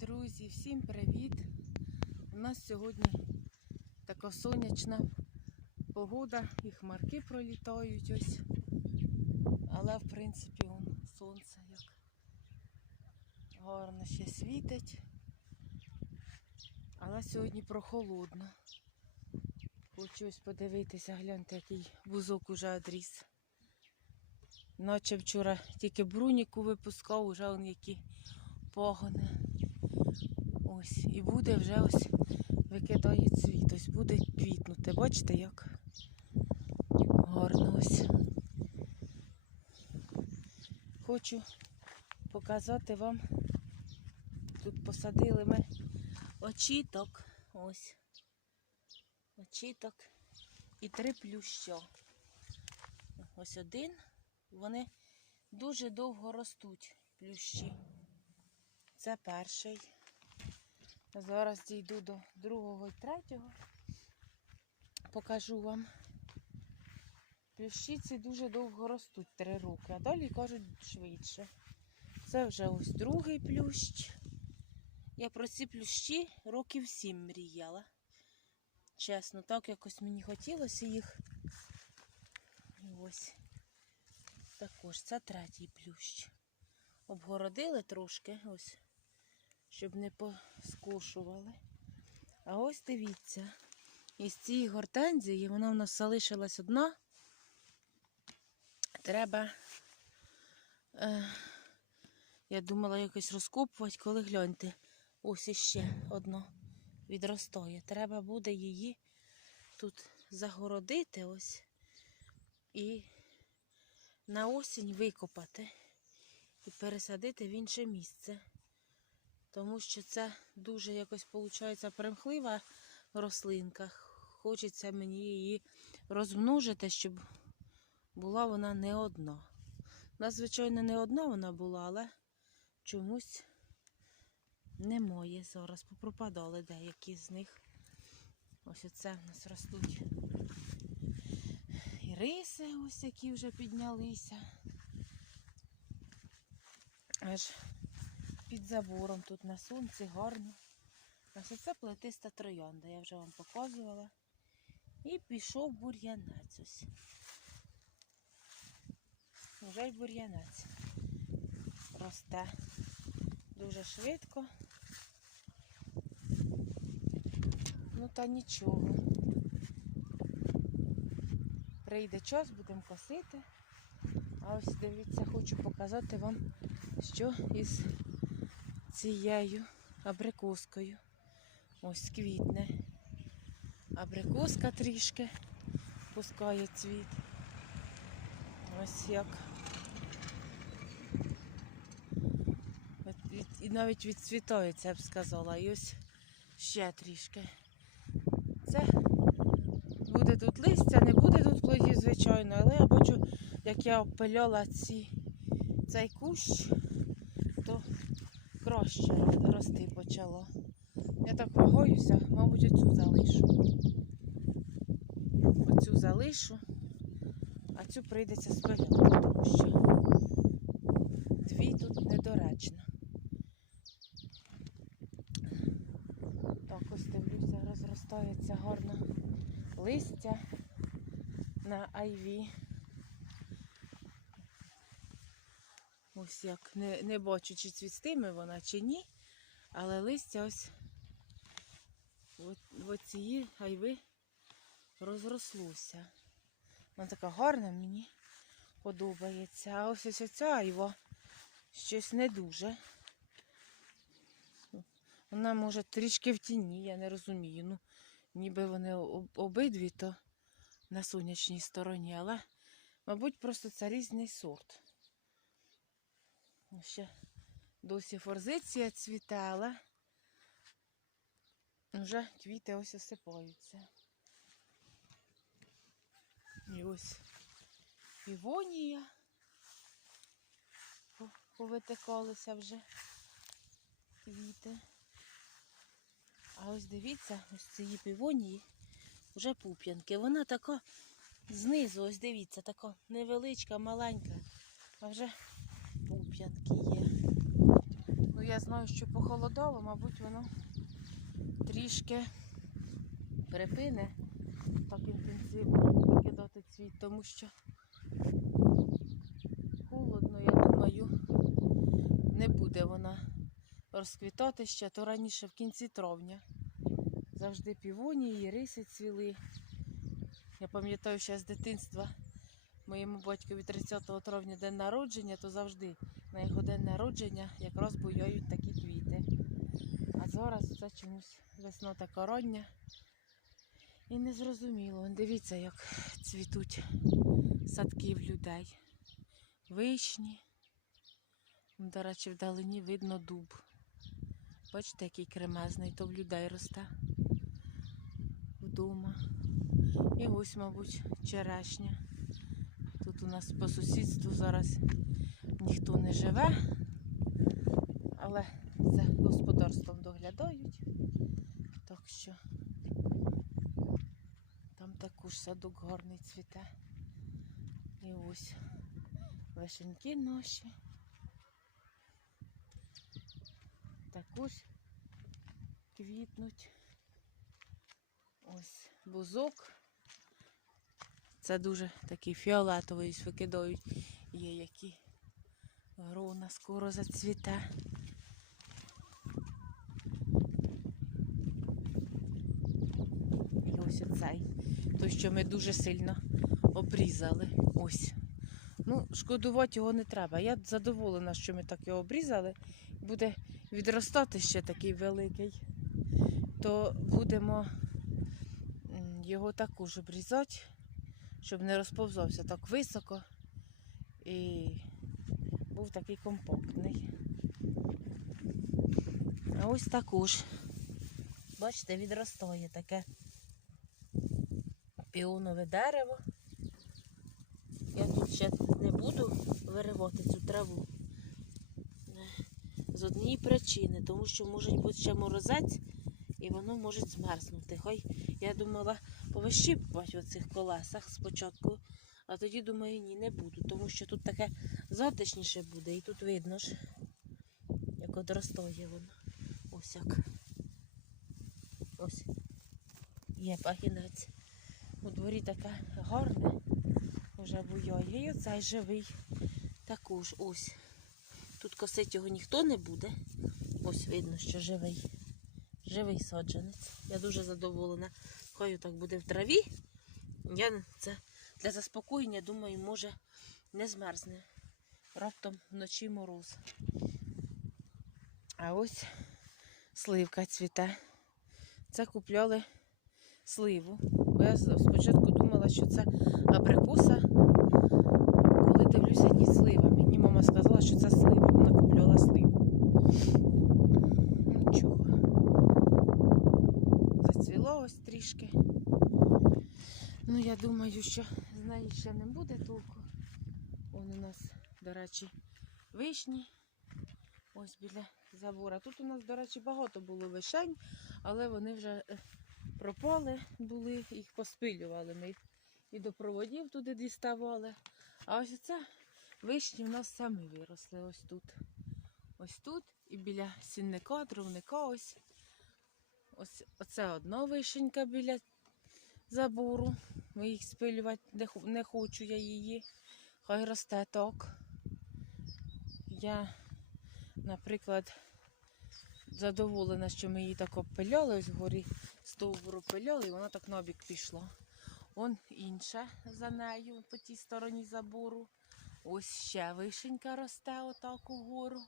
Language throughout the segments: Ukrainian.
Друзі, всім привіт! У нас сьогодні така сонячна погода, і хмарки пролітають ось. Але в принципі он, сонце як гарно ще світить. Але сьогодні прохолодно. Хочу ось подивитися, гляньте, який бузок уже одріс. Наче вчора тільки бруніку випускав, уже он які погони. Ось, і буде вже ось викидає цвіт, ось буде квітнути. Бачите, як гарно ось. Хочу показати вам. Тут посадили ми очіток. Ось. Очіток і три плюща. Ось один. Вони дуже довго ростуть, плющі. Це перший. Зараз дійду до другого і третього. Покажу вам. Плющиці дуже довго ростуть, три роки, а далі кажуть швидше. Це вже ось другий плющ. Я про ці плющі років сім мріяла. Чесно, так якось мені хотілося їх. І ось також це третій плющ. Обгородили трошки, ось щоб не поскушували. А ось дивіться, із цієї гортензії вона в нас залишилась одна. Треба, е, я думала якось розкопувати, коли гляньте, ось іще одно відростає. Треба буде її тут загородити ось і на осінь викопати і пересадити в інше місце тому що це дуже якось виходить примхлива рослинка. Хочеться мені її розмножити, щоб була вона не одна. Нас, звичайно, не одна вона була, але чомусь немає зараз. Попропадали деякі з них. Ось оце в нас ростуть. І риси ось які вже піднялися. Аж під забором тут на сонці гарно. Ось це плетиста троянда, я вже вам показувала. І пішов бур'янець ось. Вже й бур'янець росте дуже швидко. Ну та нічого. Прийде час, будемо косити. А ось дивіться, хочу показати вам, що із цією абрикоскою. Ось квітне. Абрикоска трішки пускає цвіт. Ось як. І навіть відцвітається, я б сказала. І ось ще трішки. Це буде тут листя, не буде тут плодів, звичайно, але я бачу, як я обпиляла ці, цей кущ, краще рости почало. Я так вагаюся, мабуть, оцю залишу. Оцю залишу, а цю прийдеться спиляти, тому що дві тут недоречно. Так, ось дивлюся, розростається гарно листя на айві. Ось як не, не бачу, чи цвістиме вона, чи ні. Але листя ось от цієї айви розрослося. Вона така гарна мені подобається. А ось ось оця айва щось не дуже. Вона може трішки в тіні, я не розумію. Ну, ніби вони обидві то на сонячній стороні, але, мабуть, просто це різний сорт. Ще досі форзиція цвіте, але вже квіти ось осипаються. І ось півонія по- повитикалися вже квіти. А ось дивіться, ось цієї півонії вже пуп'янки. Вона така знизу, ось дивіться, така невеличка, маленька, а вже пуп'янки є. Ну я знаю, що похолодало, мабуть, воно трішки припине так інтенсивно викидати цвіт, тому що холодно, я думаю, не буде вона розквітати ще, то раніше в кінці травня. Завжди півонії, риси цвіли. Я пам'ятаю, ще з дитинства моєму батькові 30 травня день народження, то завжди на його день народження якраз буяють такі квіти. А зараз це чомусь весна така рання. І незрозуміло. Дивіться, як цвітуть садки в людей. Вишні. До речі, вдалині видно дуб. Бачите, який кремезний, то в людей росте вдома. І ось, мабуть, черешня. Тут у нас по сусідству зараз ніхто не живе, але за господарством доглядають. Так що там також садок гарний цвіте. І ось вишеньки наші. Також квітнуть. Ось бузок. Це дуже такий фіолетовий викидають. Є які грона скоро зацвіте. І ось оцей. Той, що ми дуже сильно обрізали. Ось. Ну, шкодувати його не треба. Я задоволена, що ми так його обрізали. Буде відростати ще такий великий. То будемо його також обрізати, щоб не розповзався так високо і був такий компактний. А ось також, бачите, відростає таке піонове дерево. Я тут ще не буду виривати цю траву. З однієї причини, тому що може бути ще морозець і воно може змерзнути. Хай я думала повищипувати в цих колесах спочатку, а тоді думаю, ні, не буду, тому що тут таке затишніше буде, і тут видно ж, як одростає воно. Ось як. Ось. Є пагінець. У дворі таке гарне, вже буяє. І оцей живий також ось. Тут косить його ніхто не буде. Ось видно, що живий. Живий саджанець. Я дуже задоволена. Хай так буде в траві. Я це для заспокоєння, думаю, може не змерзне. Раптом вночі мороз. А ось сливка цвіте. Це купляли сливу. Бо я спочатку думала, що це абрикоса. Коли дивлюся, ні слива. Мені мама сказала, що це слива. Вона купляла сливу. Нічого. Зацвіло ось трішки. Ну, я думаю, що з неї ще не буде толку. Вон у нас, до речі, вишні. Ось біля забора. Тут у нас, до речі, багато було вишень, але вони вже е, пропали, були, їх поспилювали. Ми їх і до проводів туди діставали. А ось це вишні в нас самі виросли ось тут. Ось тут і біля сінника, дровника ось. Ось оце одна вишенька біля забору. Ми їх спилювати не, хочу я її. Хай росте так. Я, наприклад, задоволена, що ми її так обпиляли, ось вгорі стовбуру пиляли, і вона так набік пішла. Он інша за нею по тій стороні забору. Ось ще вишенька росте отак угору.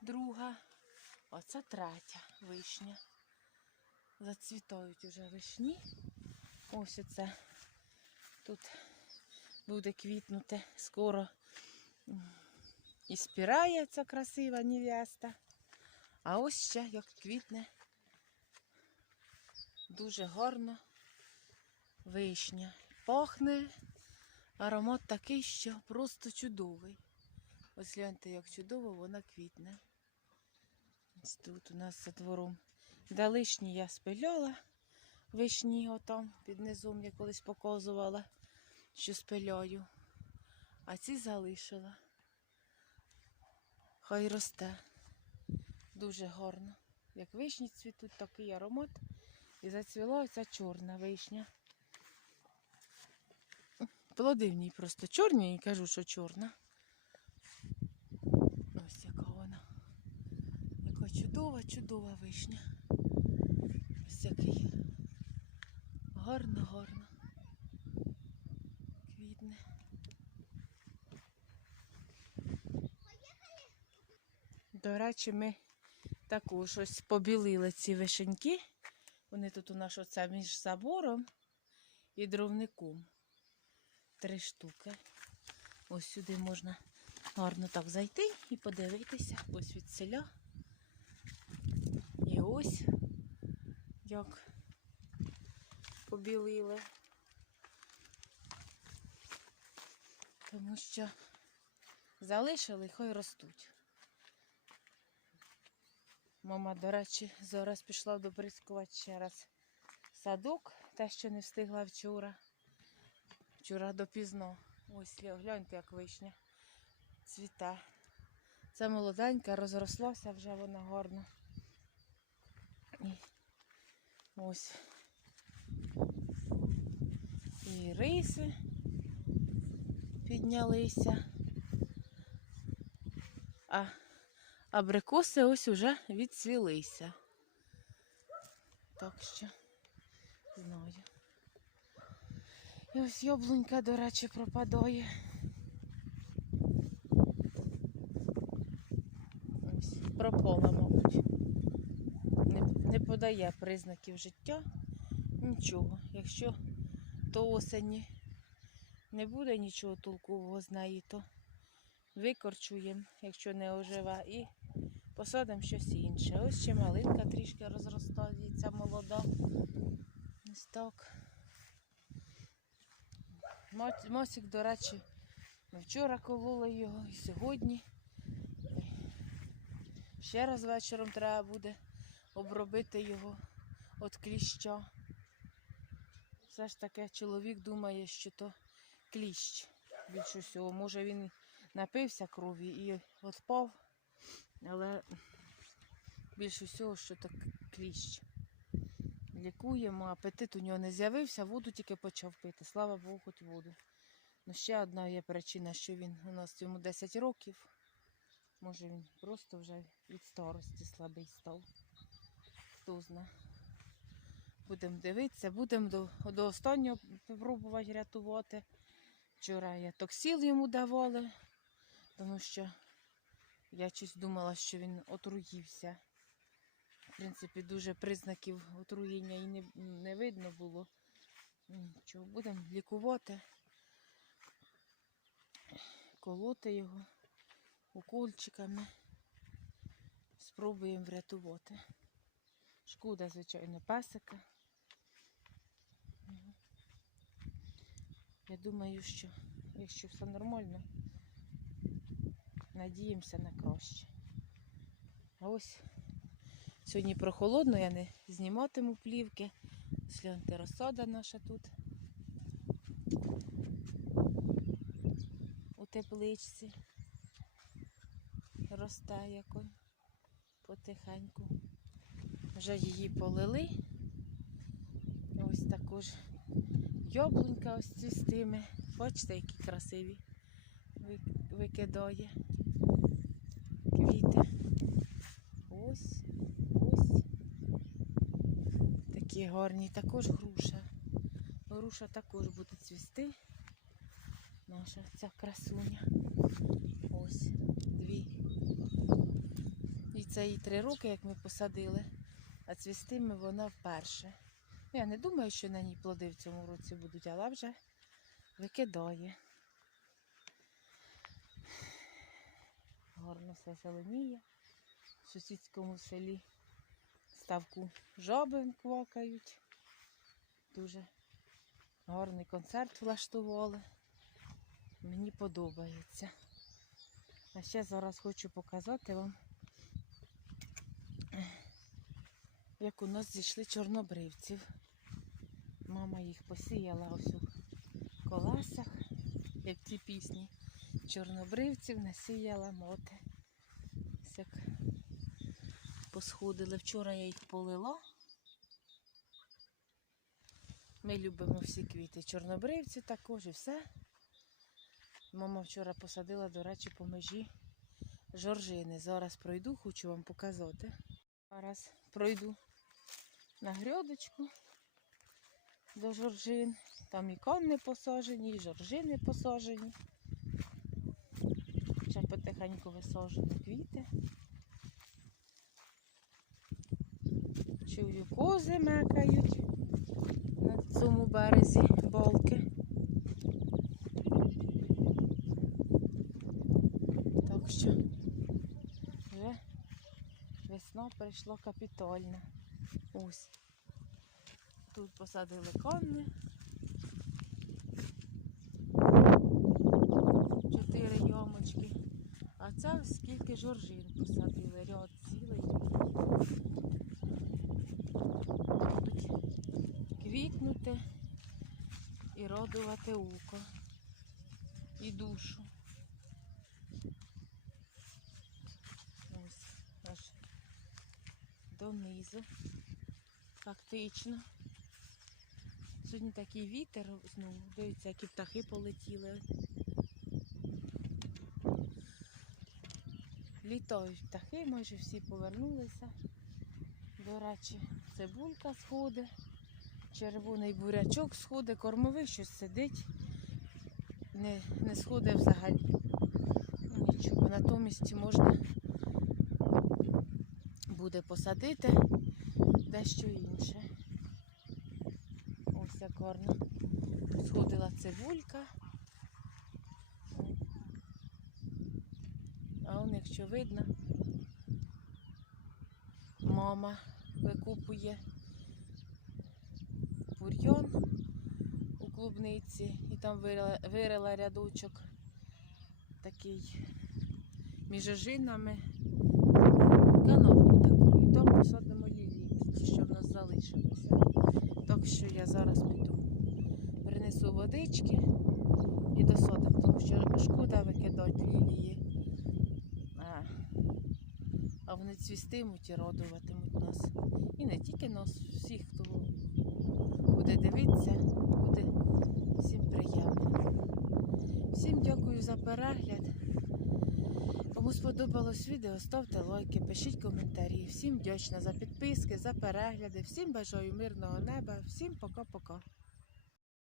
Друга. Оце третя вишня. Зацвітають уже вишні. Ось оце тут буде квітнути скоро. І спірає ця красива невеста. А ось ще як квітне. Дуже гарно вишня. Пахне. Аромат такий, що просто чудовий. Ось гляньте, як чудово вона квітне. Ось тут у нас за двором. Далишні я спиляла вишні отам під низом я колись показувала, що спиляю. А ці залишила. Хай росте. Дуже гарно. Як вишні цвітуть, такий аромат. І зацвіла ця чорна вишня. Плоди в ній просто чорні і кажу, що чорна. Ось яка вона. Яка чудова, чудова вишня. Ось який. Гарно, гарно. Квітне. До речі, ми також ось побілили ці вишеньки. Вони тут у нас оце між забором і дровником. Три штуки. Ось сюди можна гарно так зайти і подивитися. Ось від селя. І ось як побілили. Тому що залишили, хай ростуть. Мама, до речі, зараз пішла добризкувати ще раз садок, те, що не встигла вчора. Вчора допізно. Ось гляньте, як вишня цвіта. Це молоденька, розрослася вже вона гарно. І ось. І риси піднялися. А абрикоси ось уже відцвілися. Так що знаю. І ось яблунька, до речі, пропадає. Ось, пропала, мабуть. Не, не подає признаків життя. Нічого. Якщо до осені не буде нічого толкового з неї, то викорчуємо, якщо не ожива, і посадимо щось інше. Ось ще малинка трішки розростається, молода. Ось так. Мосик, до речі, ми вчора кололи його і сьогодні. Ще раз вечором треба буде обробити його від кліща. Все ж таки чоловік думає, що то кліщ більше всього. Може він напився крові і відпав, але більше всього, що то к- кліщ. Лікуємо, апетит у нього не з'явився, воду тільки почав пити. Слава Богу, хоч воду. Ну, ще одна є причина, що він у нас йому 10 років. Може він просто вже від старості слабий став. Хто зна. Будемо дивитися, будемо до, до останнього пробувати рятувати. Вчора я токсіл йому давали, тому що я щось думала, що він отруївся. В принципі, дуже признаків отруєння і не, не видно було. Нічого, будемо лікувати, колоти його укольчиками. Спробуємо врятувати. Шкода, звичайно, песика. Я думаю, що якщо все нормально, надіємося на краще. Ось сьогодні прохолодно, я не зніматиму плівки. Сляньте розсада наша тут. У тепличці. Росте якось потихеньку. Вже її полили. Ось також яблунька ось цвістиме. Бачите, які красиві викидає квіти. Ось, ось. Такі гарні. Також груша. Груша також буде цвісти. Наша ця красуня. Ось дві. І це їй три роки, як ми посадили, а цвістиме вона вперше. Я не думаю, що на ній плоди в цьому році будуть, але вже викидає. Гарно все зеленіє. В сусідському селі ставку жаби квакають. Дуже гарний концерт влаштували. Мені подобається. А ще зараз хочу показати вам, як у нас зійшли чорнобривців. Мама їх посіяла ось у колесах, як ті пісні. Чорнобривців насіяла моти. Ось як посходили. Вчора я їх полила. Ми любимо всі квіти. Чорнобривці також і все. Мама вчора посадила, до речі, по межі жоржини. Зараз пройду, хочу вам показати. Зараз пройду на грядочку до жоржин. Там і конни посажені, і жоржини посажені. Ще потихеньку висаджені квіти. Чую, кози мекають на цьому березі балки. Так що вже весна прийшла капітольна. Ось. Тут посадили конни. Чотири йомочки. А це скільки жоржин посадили. Ряд цілий. Будуть квітнути і око і душу. Ось аж донизу. Фактично. Сьогодні такий вітер, ну, дивіться, які птахи полетіли. Літають птахи, майже всі повернулися. До речі, цибулька сходить, червоний бурячок сходить, кормовий щось сидить, не, не сходить взагалі. Ну, Нічого, натомість можна буде посадити дещо інше. Ось як гарно. Сходила цибулька. А он, якщо видно, мама викупує у і там вирила, вирила рядочок такий між ожинами. Канавку таку. І там посадимо лілії, що в нас залишилися. Так що я зараз піду. Принесу водички і досадимо, тому що шкода викидати лілії. А, а вони цвістимуть і родуватимуть нас. І не тільки нас, всіх, хто буде дивитися, буде всім приємно. Всім дякую за перегляд. Кому сподобалось відео, ставте лайки, пишіть коментарі. Всім вдячна за підписки, за перегляди. Всім бажаю мирного неба. Всім пока-пока.